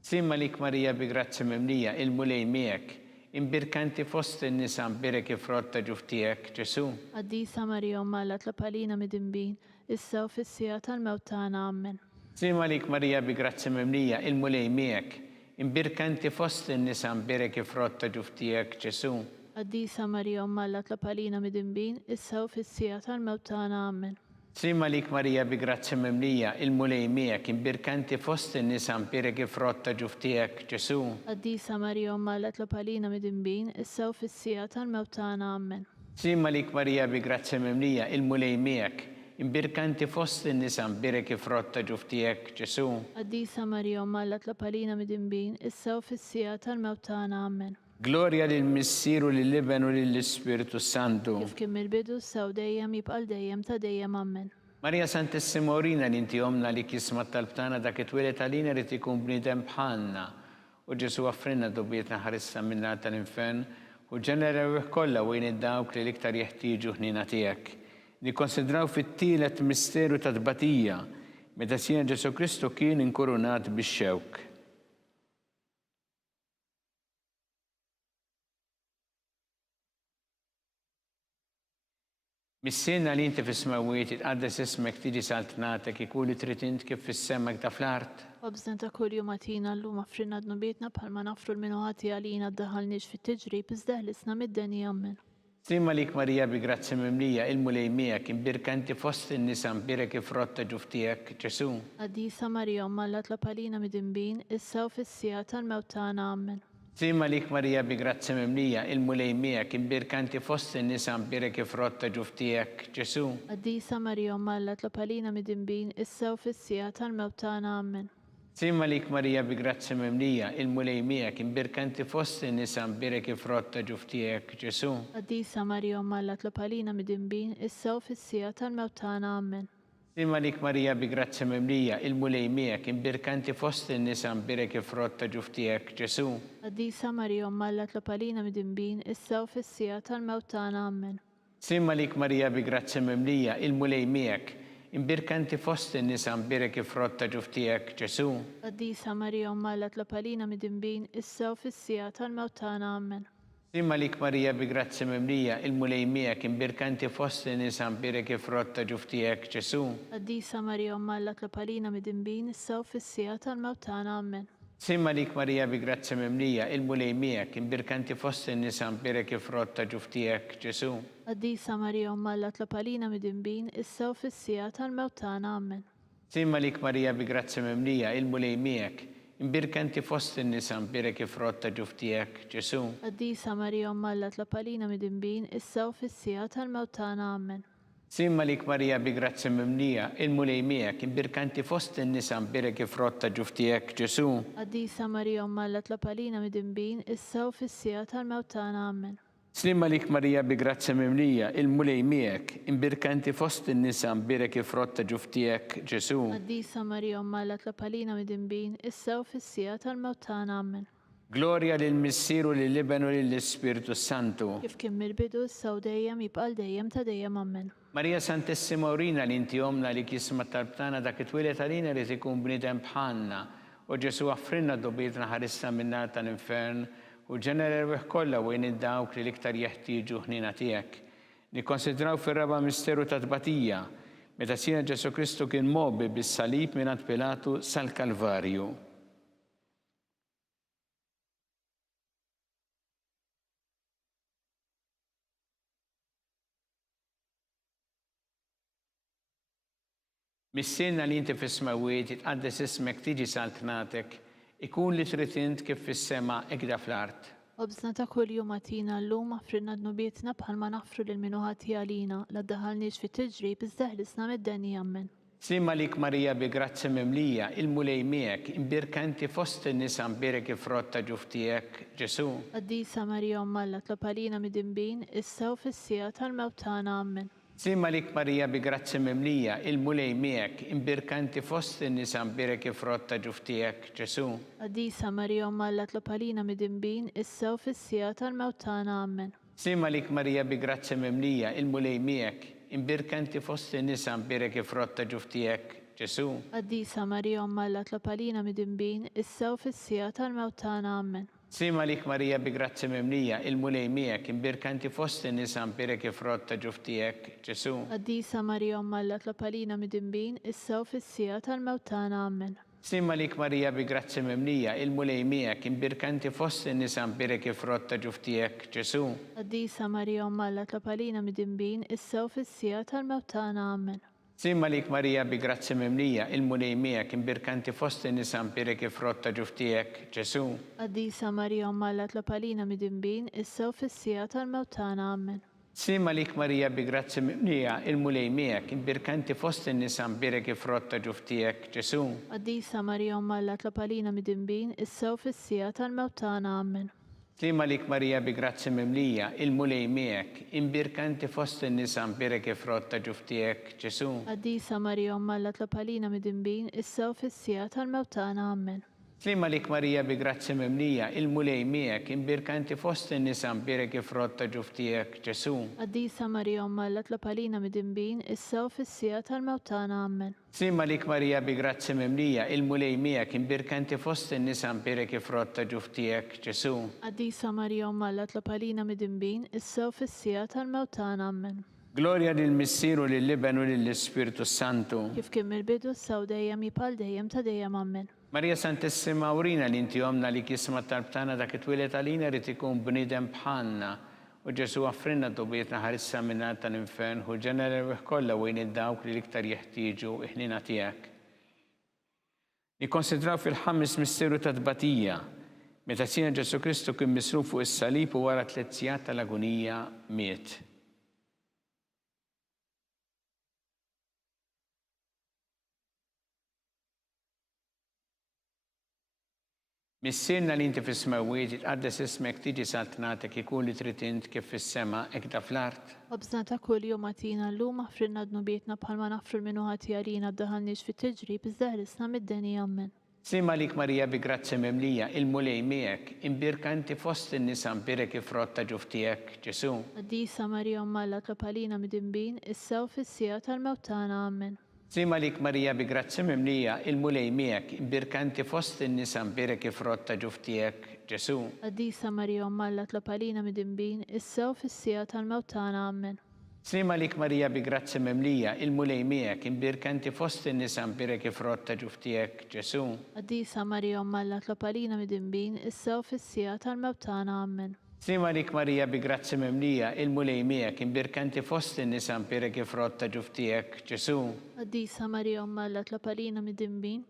Sima lik Marija bi grazza mimlija il-mulej miegħek, imbirkanti fost in-nisa mbirek il-frott ta' ġuf tiegħek, Ġesu. Qaddisa Marija Umm Alla tlopalina mid-dinbin, issa u fis-sija tal-mewt tagħna ammen. Sima lik Marija bi grazza mimlija il-mulej miegħek, imbirkanti fost in-nisa mbirek il-frott ta' ġuf tiegħek, Ġesu. Qaddisa Marija Umm Alla tlopalina mid-dinbin, issa u fis-sija tal-mewt tagħna ammen. Sima lik Marija bi grazza mimlija il-mulej miegħek, imbirkanti fost in-nisa mbirek il-frott ta' ġuf tiegħek, Ġesu. Qaddisa Marija Umm Alla tlopalina mid-dinbin, issa u fis-sija tal-mewt tagħna ammen. Sima lik Marija bi grazza mimlija il-mulej miegħek, imbirkanti fost in-nisa mbirek il-frott ta' ġuf tiegħek, Ġesu. Qaddisa Marija Umm Alla tlopalina mid-dinbin, issa u fis-sija tal-mewt tagħna ammen. Glorja lill-Missieru lill-Ibn u lill-Ispiritu Santu. Kif kien mill-bidu issa u dejjem jibqa' dejjem ta' dejjem ammen. Marija Santissima Urina li inti omna li kisma tal-btana dak it-twilet għalina li tikun bnidem bħalna. U Ġesu għaffrinna dobbietna ħarissa minna tal-infern u ġeneraw kollha wejn id-dawk li l-iktar jeħtieġu ħnina tiegħek. Nikkonsidraw fit-tielet misteru ta' tbatija meta Sina Ġesu Kristu kien inkurunat bix-xewk. Missina li inti fis-smawiet itqaddes ismek tiġi saltnatek ikun li trid int kif fis-semmek ta' fl-art. Obżna ta' kuljum għatina llum affrinna dnubietna bħalma nafru l-minuħati għalina ddaħalniex fit-tiġrib iżda ħlisna mid-deni ammen. Sima lik Marija bi grazzi mimlija il-mulej miegħek imbirkanti fost in-nisa mbirek ifrotta ġuftijek Ġesu. Qaddisa Marija Omma Alla tlab għalina mid-inbin issa u fis-sija tal-mewt tagħna ammen. Sima lik Marija bi grazzi mimlija il-mulej miegħek imbirkanti fost in-nisa mbirek ifrotta ġuftijek Ġesu. Qaddisa Marija Omma Alla tlab għalina mid-inbin issa u fis-sija tal-mewt tagħna ammen. Sima lik Marija bi grazzi mimlija il-mulej miegħek imbirkanti fost in-nisa mbirek ifrotta ġuftijek Ġesu. Qaddisa Marija Omma Alla tlab għalina mid-inbin issa u fis-sija tal-mewt tagħna ammen. Sima lik Marija bi grazzi mimlija il-mulej miegħek imbirkanti fost in-nisa mbirek ifrotta ġuftijek Ġesu. Qaddisa Marija Omma Alla tlab għalina mid-inbin issa u fis-sija tal-mewt tagħna ammen. Sima lik Marija bi grazzi mimlija il-mulej miegħek imbirkanti fost in-nisa mbirek ifrotta ġuftijek Ġesu. Qaddisa Marija Omma Alla tlab għalina mid-inbin issa u fis-sija tal-mewt tagħna ammen. Sima lik Marija bi grazzi mimlija il-mulej miegħek imbirkanti fost in-nisa mbirek ifrotta ġuftijek Ġesu. Qaddisa Marija Omma Alla tlab għalina mid-inbin issa u fis-sija tal-mewt tagħna ammen. Sima lik Marija bi grazzi mimlija il-mulej miegħek imbirkanti fost in-nisa mbirek ifrotta ġuftijek Ġesu. Qaddisa Marija Omma Alla tlab għalina mid-inbin issa u fis-sija tal-mewt tagħna ammen. Sima lik Marija bi grazzi mimlija il-mulej miegħek imbirkanti fost in-nisa mbirek ifrotta ġuftijek Ġesu. Qaddisa Marija Omma Alla tlab għalina mid-inbin issa u fis-sija tal-mewt tagħna ammen. Sima lik Marija bi grazzi mimlija il-mulej miegħek imbirkanti fost in-nisa mbirek ifrotta ġuftijek Ġesu. Qaddisa Marija Omma Alla tlab għalina mid-inbin issa u fis-sija tal-mewt tagħna ammen. Sima lik Marija bi grazzi mimlija il-mulej miegħek imbirkanti fost in-nisa mbirek ifrotta ġuftijek Ġesu. Qaddisa Marija Omma Alla tlab għalina mid-inbin issa u fis-sija tal-mewt tagħna ammen. Gloria lill-Missieru lill-Libenu lill-Ispiritu Santu. Kif kien mill-bidu issa u dejjem jibqal dejjem ta' dejjem ammen. Marija Santissima Urina li inti omna li kisma tal-btana dak it-twilet għalina li tikun bnidem bħalna u Ġesu għaffrinna dobbietna ħarissa minnar tal-infern u ġenerew kollha wejn id-dawk li l-iktar jeħtieġu ħnina tiegħek. Nikkonsidraw fir-raba' misteru ta' tbatija meta Sina Ġesu Kristu kien mobbi bis-salib mingħand Pilatu sal-Kalvarju. Missina li inti fis-smawiet itqaddes ismek tiġi saltnatek ikun li trid int kif fis-sema hekk fl-art. Obżna ta' kuljum għatina llum affrinna dnubietna bħalma nafru lil minuħati għalina la ddaħalniex fit-tiġrib iżda ħlisna mid-deni ammen. Sima lik Marija bi grazzi mimlija il-mulej miegħek imbirkanti fost in-nisa mbirek ifrotta ġuftijek Ġesu. Qaddisa Marija Omma Alla tlab għalina mid-inbin issa u fis-sija tal-mewt tagħna ammen. Sima lik Marija bi grazzi mimlija il-mulej miegħek imbirkanti fost in-nisa mbirek ifrotta ġuftijek Ġesu. Qaddisa Marija Omma Alla tlab għalina mid-inbin issa u fis-sija tal-mewt tagħna ammen. Sima lik Marija bi grazzi mimlija il-mulej miegħek imbirkanti fost in-nisa mbirek ifrotta ġuftijek Ġesu. Qaddisa Marija Omma Alla tlab għalina mid-inbin issa u fis-sija tal-mewt tagħna ammen. Sima lik Marija bi grazzi mimlija il-mulej miegħek imbirkanti fost in-nisa mbirek ifrotta ġuftijek Ġesu. Qaddisa Marija Omma Alla tlab għalina mid-inbin issa u fis-sija tal-mewt tagħna ammen. Sima lik Marija bi grazzi mimlija il-mulej miegħek imbirkanti fost in-nisa mbirek ifrotta ġuftijek Ġesu. Qaddisa Marija Omma Alla tlab għalina mid-inbin issa u fis-sija tal-mewt tagħna ammen. Sima lik Marija bi grazzi mimlija il-mulej miegħek imbirkanti fost in-nisa mbirek ifrotta ġuftijek Ġesu. Qaddisa Marija Omma Alla tlab għalina mid-inbin issa u fis-sija tal-mewt tagħna ammen. Sima lik Marija bi grazzi mimlija il-mulej miegħek imbirkanti fost in-nisa mbirek ifrotta ġuftijek Ġesu. Qaddisa Marija Omma Alla tlab għalina mid-inbin issa u fis-sija tal-mewt tagħna ammen. Slima lik Marija bi grazzi mimlija, il-mulej miegħek, imbirkanti fost in-nisa mbirek frott ta' ġuftijek, Ġesu. Qaddisa Marija Omma Alla tlob għalina midinbin, issa u fis-sija tal-mewt tagħna. Amen. Slima lik Marija bi grazzi mimlija, il-mulej miegħek, imbirkanti fost in-nisa mbirek frott ta' ġuftijek, Ġesu. Qaddisa Marija Omma Alla tlob għalina midinbin, issa u fis-sija tal-mewt tagħna. Amen. Slima lik Marija bi grazzi mimlija, il-mulej miegħek, imbirkanti fost in-nisa mbirek frott ta' ġuftijek, Ġesu. Qaddisa Marija Omma Alla tlob għalina midinbin, issa u fis-sija tal-mewt tagħna. Amen. Gloria lill-Missieru lill-Liben u lill-Ispiritu Santu. Kif kien mill-bidu issa u dejjem jibqal dejjem ta' dejjem. Amen. Marija Santissima urina li inti omna li kisma tal-btana dak it-twilet għalina rrit ikun bnidem bħalna. U Ġesu għaffrinna dobietna ħarissa minna tal-infern u ġenera kollha wejn id-dawk li liktar jeħtieġu iħnina tiegħek. Nikkonsidraw fil-ħames misteru ta' tbatija, meta sina Ġesu Kristu kien misruf fuq is-salib u wara 3 sigħat tal-agonija miet. Missirna li inti fis-smawiet jitqaddes ismek tiġi saltnatek ikun li trid int kif fis-sema hekk ta' fl-art. Obżna ta' kull jum għatina llum aħfrilna dnubietna bħalma naħfru l-minuħat jarina ddaħalniex fit-tiġrib iżda ħrisna mid-deni. Amen. Slima lik Marija bi grazzi mimlija, il-mulej miegħek, imbirka inti fost in-nisa mbirek frott ta' ġuftijek, Ġesu. Qaddisa Marija Omma Alla tlob għalina midinbin, issa u fis-sija tal-mewt tagħna. Amen. Slima lik Marija bi grazzi mimlija, il-mulej miegħek, imbirka inti fost in-nisa mbirek frott ta' ġuftijek, Ġesu. Qaddisa Marija Omma Alla tlob għalina midinbin, issa u fis-sija tal-mewt tagħna. Amen. Slima lik Marija bi grazzi mimlija, il-mulej miegħek, imbirka inti fost in-nisa mbirek frott ta' ġuftijek, Ġesu. Qaddisa Marija Omma Alla tlob għalina midinbin, issa u fis-sija tal-mewt tagħna. Amen. Slima lik Marija bi grazzi mimlija, il-mulej miegħek, imbirka inti fost in-nisa mbirek frott ta' ġuftijek, Ġesu. Qaddisa Marija Omma Alla tlob għalina midinbin,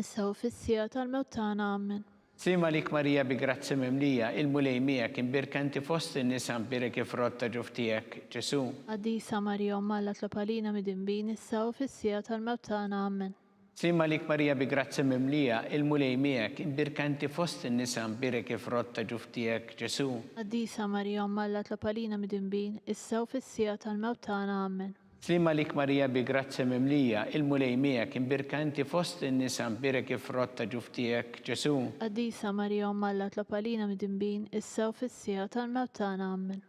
issa u fis-sija tal-mewt tagħna. Amen. Slima lik Marija bi grazzi mimlija, il-mulej miegħek, imbirka inti fost in-nisa mbirek frott ta' ġuftijek, Ġesu. Qaddisa Marija Omma Alla tlob għalina midinbin, issa u fis-sija tal-mewt tagħna. Amen. Slima lik Marija bi grazzi mimlija, il-mulej miegħek, imbirka inti fost in-nisa mbirek frott ta' ġuftijek, Ġesu. Qaddisa Marija Omma Alla tlob għalina midinbin, issa u fis-sija tal-mewt tagħna. Amen. Slima lik Marija bi grazzi mimlija, il-mulej miegħek, imbirka inti fost in-nisa mbirek frott ta' ġuftijek, Ġesu. Qaddisa Marija Omma Alla tlob għalina midinbin, issa u fis-sija tal-mewt tagħna. Amen.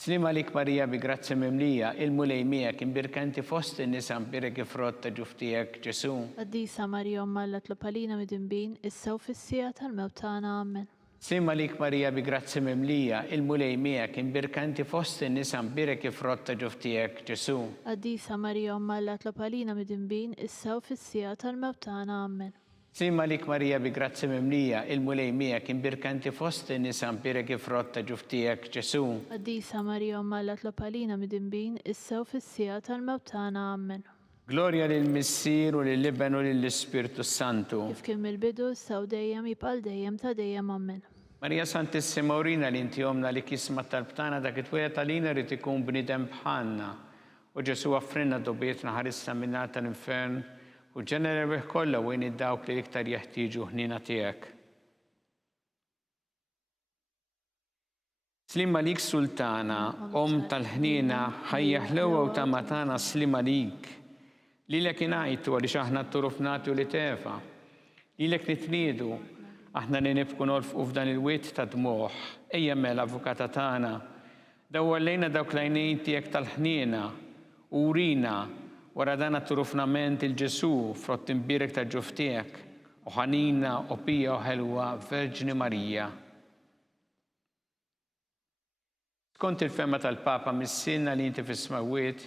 Slima lik Marija bi grazzi mimlija, il-mulej miegħek, imbirka inti fost in-nisa mbirek frott ta' ġuftijek, Ġesu. Qaddisa Marija Omma Alla tlob għalina midinbin, issa u fis-sija tal-mewt tagħna. Amen. Slima lik Marija bi grazzi mimlija, il-mulej miegħek, imbirka inti fost in-nisa mbirek frott ta' ġuftijek, Ġesu. Qaddisa Marija Omma Alla tlob għalina midinbin, issa u fis-sija tal-mewt tagħna. Amen. Slima lik Marija bi grazzi mimlija, il-mulej miegħek, imbirka inti fost in-nisa mbirek frott ta' ġuftijek, Ġesu. Qaddisa Marija Omma Alla tlob għalina midinbin, issa u fis-sija tal-mewt tagħna. Amen. Gloria lill-Missier u lill-Liben u lill-Ispiritu Santu. Kif kien mill-bidu issa u dejjem jibqal dejjem ta' dejjem. Amen. Marija Santissima urina li inti omna li kisma tal-btana dak it-twilet għalina rrit ikun bnidem bħalna. U Ġesu għaffrinna dobietna ħarissa minna tal-infern u ġenera kollha wejn id-dawk li iktar jeħtieġu ħnina tiegħek. Slima lik Sultana, om tal-ħnina, ħajja ħlewa u tamatana slima lik. Lilek inajtu għaliex aħna t-turufnati u li tefa. Lilek nitniedu, aħna li nibku norfqu f'dan il-wiet ta' dmuħ, ejja mela avukata tagħna. Dawwallejna dawk l-għajnejn tiegħek tal-ħniena u urina wara dan turufnament il-Ġesu frott imbirek ta' ġuftijek u ħanina u pija u ħelwa Verġni Marija. Skont il-femma tal-Papa mis-sinna li inti fis-smawiet,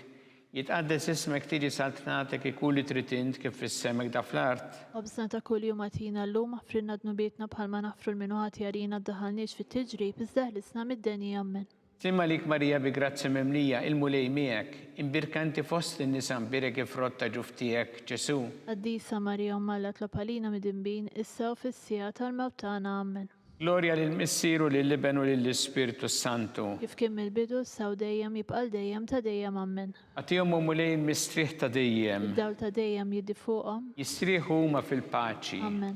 jitqaddes ismek tiġi saltnatek ikun li trid int kif fis-semek da fl-art. Obżna ta' kull jum għatina llum aħfrilna dnubietna bħalma naħfru l-minuħat jarina ddaħalniex fit-tiġrib iżda ħlisna mid-deni. Amen. Slima lik Marija bi grazzi mimlija, il-mulej miegħek, imbirka inti fost in-nisa mbirek frott ta' ġuftijek, Ġesu. Qaddisa Marija Omma Alla tlob għalina midinbin, issa u fis-sija tal-mewt tagħna. Amen. Gloria lill-Missier u lill-Liben u lill-Ispiritu Santu. Kif kien mill-bidu issa u dejjem jibqal dejjem ta' dejjem. Amen. Għatihom mulej mistrieħ ta' dejjem. Id-dawl ta' dejjem jiddi fuqhom. Jistrieħu huma fil-paċi. Amen.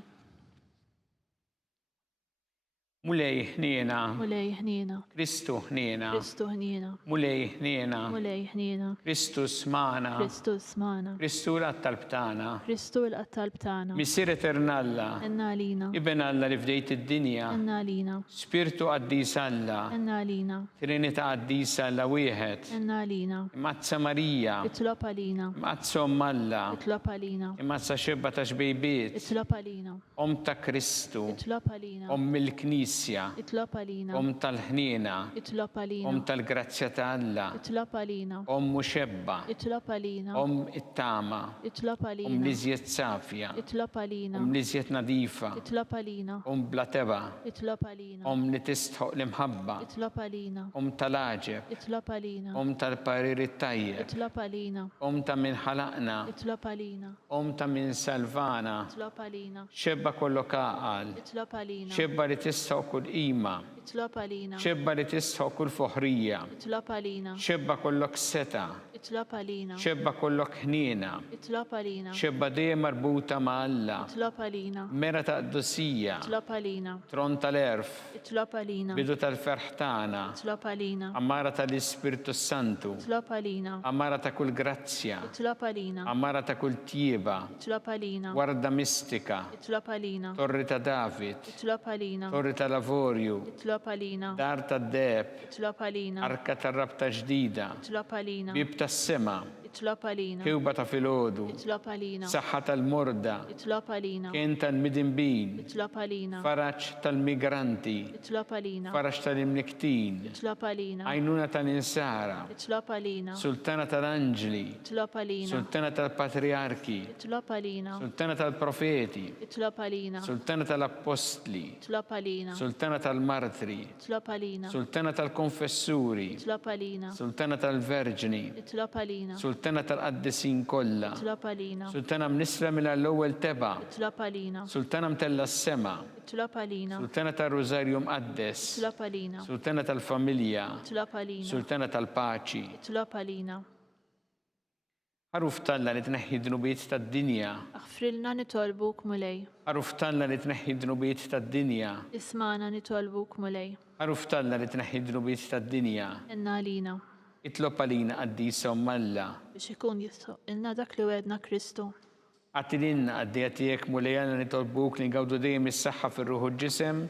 Mulej ħniena, mulej ħnina, Kristu ħniena, Kristu ħnina, mulej ħniena, mulej ħnina, Kristus mana, Kristus mana, Kristu l-attalb tagħna, Kristu l-qattalb tagħna, Missier Eternalla, enna lina, Ibn Alla li fdejt id-dinja, enna lina, Spiritu Qaddis Alla, enna lina, Trinità Qaddis Alla wieħed, enna lina, Imazza Marija, itlob għalina, Imazza Alla, itlob għalina, Imazza Xebba ta' xbejbiet, itlob għalina, ta' Kristu, itlob għalina, il-Knisja, itlob għalina, tal-ħniena, itlob għalina, tal-grazzja ta' Alla, itlob għalina, Muxebba, itlob għalina, it-tama, itlob li għalina, żjed safja, itlob għalina, li żjed nadifa, itlob għalina, bla teba, itlob għalina, li tistħoq l-imħabba, itlob għalina, tal-aġeb, itlob għalina, tal-pariri tajjeb, itlob għalina, ta' min ħalaqna, itlob għalina, ta' min salvana, itlob għalina, xebba kollok għaqal, itlob għalina, xebba li tistħoq kull qima, itlob għalina, xebba li tistħoq kull foħrija, itlob għalina, xebba kollok seta, itlob għalina, xebba kollok ħniena, itlob għalina, xebba dejjem marbuta ma' Alla, itlob għalina, mera ta' qdussija, itlob għalina, tron tal-erf, itlob għalina, bidu tal-ferħ tagħna, itlob għalina, ammara tal-Ispirtu Santu, itlob għalina, ammara ta' kull grazzja, itlob għalina, ammara ta' kull tjieba, itlob għalina, warda mistika, itlob għalina, torri ta' David, itlob għalina, torri ta' lavorju, itlob għalina, dar ta' deb, itlob għalina, arka ta' rabta ġdida, itlob għalina, bib ta' sema, itlob għalina, kewba ta' filodu, itlob għalina, saħħa tal-morda, itlob għalina, kien tal-midinbin, itlob għalina, faraċ tal-migranti, itlob għalina, faraċ tal-imniktin, itlob għalina, għajnuna tal-insara, itlob għalina, sultana tal-anġli, itlob għalina, sultana tal-patriarki, itlob għalina, sultana tal-profeti, itlob għalina, sultana tal-apostli, itlob għalina, sultana tal-martri, itlob għalina, sultana tal-konfessuri, itlob għalina, sultana tal-verġni, itlob għalina, sultana tal-qaddisin kollha, itlob għalina, sultana mnisra mill-ewwel teba, itlob għalina, sultana mtella s-sema, itlob għalina, sultana tal-Rożarju Mqaddes, itlob għalina, sultana tal-familja, itlob għalina, sultana tal-paċi, itlob għalina, ħaruf talla li tneħħi dnubiet tad-dinja, aħfrilna nitolbuk mulej, ħaruf talla li tneħħi dnubiet tad-dinja, ismana nitolbuk mulej, ħaruf talla li tneħħi dnubiet tad-dinja, enna għalina, itlob għalina qaddisa u Malla, biex ikun jistoq ilna dak li wedna Kristu. għattilinna għaddija tiegħek mulejana nitolbuk li ngawdu dejjem is-saħħa fir-ruħu ġisem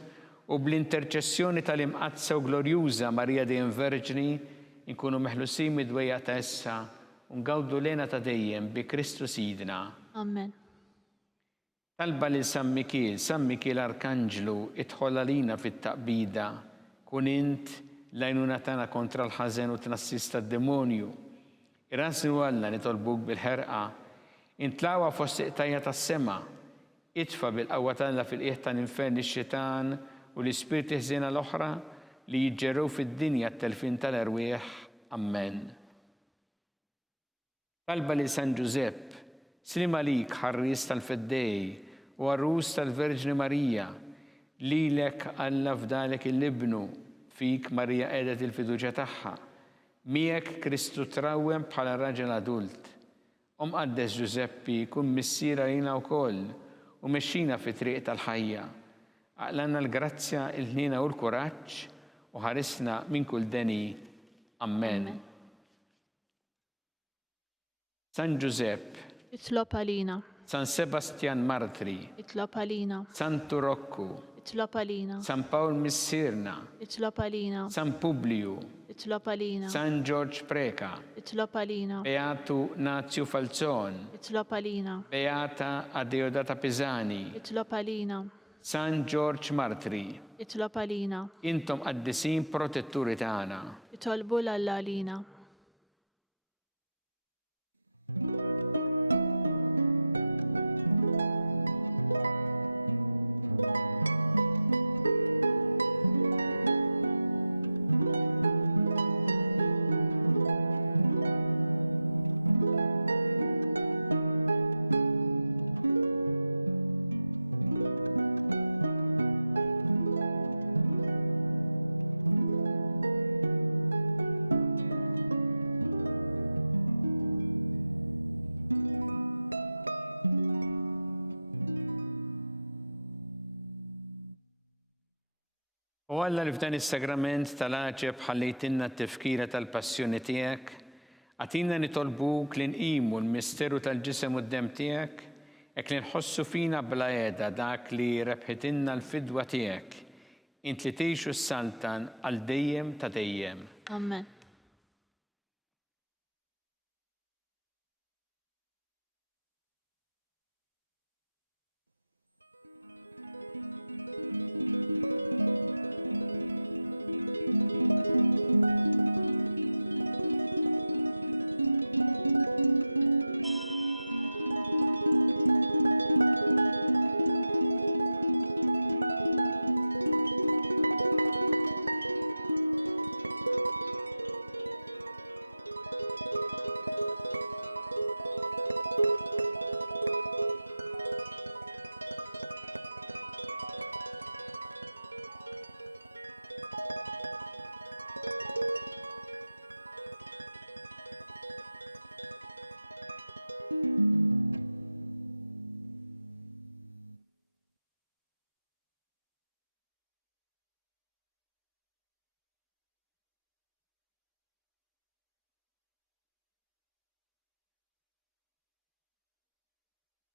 u bl-interċessjoni tal-imqazza u glorjuża Marija dejjem Verġni nkunu meħlusin mid-dwejja ta' issa u ngawdu lena ta' dejjem bi Kristu Sidna. Amen. Talba li San Mikiel Arkanġlu idħol għalina fit-taqbida, kun int l-għajnuna tagħna kontra l-ħażen u tnassista d-demonju. Irasnu Alla nitolbuk bil-ħerqa, intlawa fost iqtajja tas-sema, itfa bil-qawwa tagħna fil-qiegħ tal-infern ix-xitan u l-ispirti ħżiena l-oħra li jiġġerrew fid-dinja t-telfin tal-erwieħ. Amen. Talba li San Giusepp, slim għalik ħarris tal-feddej u għarrus tal-Verġni Marija, lilek Alla fdalek il-libnu, fik Marija qiegħdet il-fiduċja tagħha, miegħek Kristu trawwem bħala raġel adult. Qaddes Giuseppi kun missiera lina wkoll u mexxina fi triq tal-ħajja. Aqlanna l-grazzja, il-ħnina u l-kuraġġ u ħarisna minn kull deni. Amen. San Giuseppe, Itlob għalina, San Sebastian Martri, itlob għalina, San Turocco, itlob għalina, San Paul Missirna, itlob għalina, San Publiu, itlob għalina, San George Preka, itlob għalina, Beatu Nazio Falzon, itlob għalina, Beata Adeodata Pisani, itlob għalina, San George Martri, itlob għalina, intom qaddisin protetturi tagħna. itolbu l-Alla għalina. Alla li f'dan is-sagrament tal-għaġeb ħallejtilna t-tifkira tal-passjoni tiegħek, għatina nitolbuk li nqimu l-misteru tal-ġisem u d-dem tiegħek, hekk li nħossu fina bla qiegħda dak li rebħitilna l-fidwa tiegħek, int li tgħixu s-saltan għal dejjem ta' dejjem. Amen.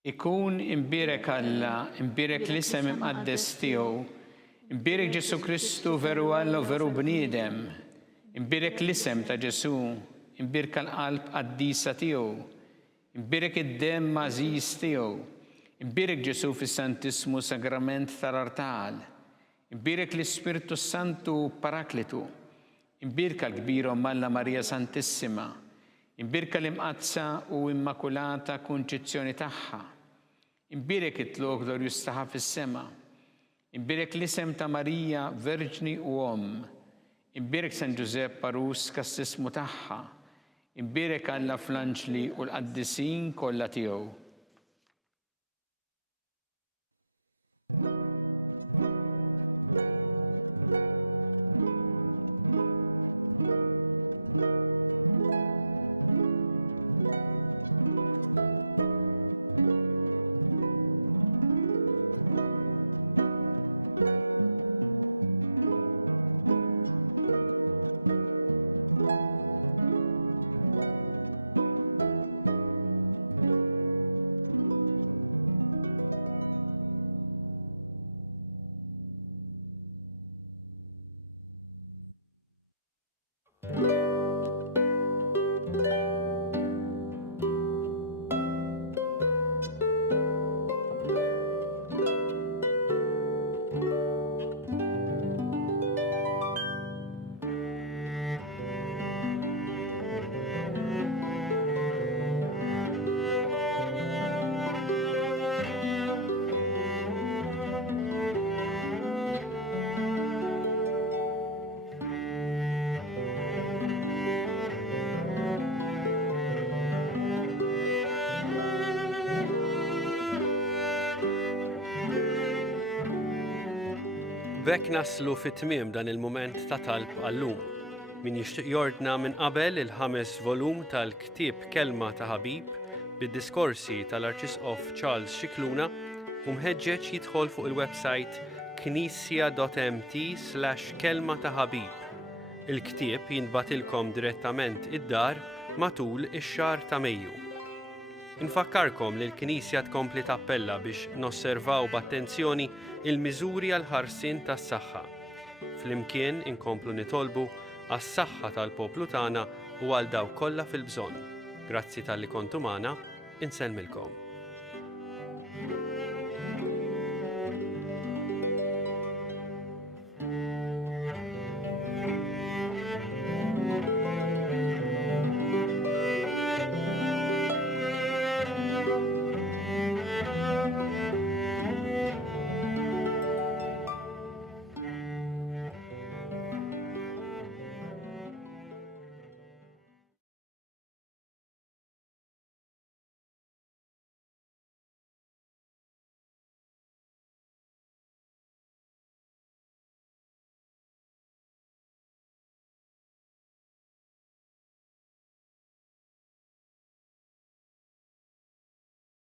Ikun imbirek Alla, imbirek l-isem imqaddes tiegħu, imbirek Ġesu Kristu veru Alla u veru bniedem, imbirek l-isem ta' Ġesu, imbirek l-qalb qaddisa tiegħu, imbirek id-dem mażiż tiegħu, imbirek Ġesu fis-Santismu Sagrament tal-Artal, imbirek l-Ispirtu Santu Paraklitu, imbirek l-kbira Alla Marija Santissima, imbirek l-imqazza u immakulata kunċizzjoni tagħha, imbirek it-tlok Glorjus tagħha fis-sema, imbirek l-isem ta' Marija Verġni u imbirek San Giuseppe Parus kas-sismu tagħha, imbirek Alla fl-anġli u l-qaddisin kollha tiegħu. B'hekk naslu fit-tmiem dan il-mument ta' talb għallum. Min jixtieq jordna minn qabel il-5 volum tal-ktieb Kelma ta' Ħabib bid-diskorsi tal-Arċisqof Charles Scicluna u mħeġġeġ jidħol fuq il-website knisja.mt/kelma ta' Ħabib. Il-ktieb jinbatilkom direttament id-dar matul ix-xahar ta' Mejju. Infakkarkom li l-Knisja tkompli tappella biex nosservaw b'attenzjoni il-miżuri għal ħarsien tas-saħħa. Flimkien inkomplu nitolbu għas-saħħa tal-poplu tagħna u għal dawk kollha fil-bżonn. Grazzi tal-li kontu magħna, insellmilkom.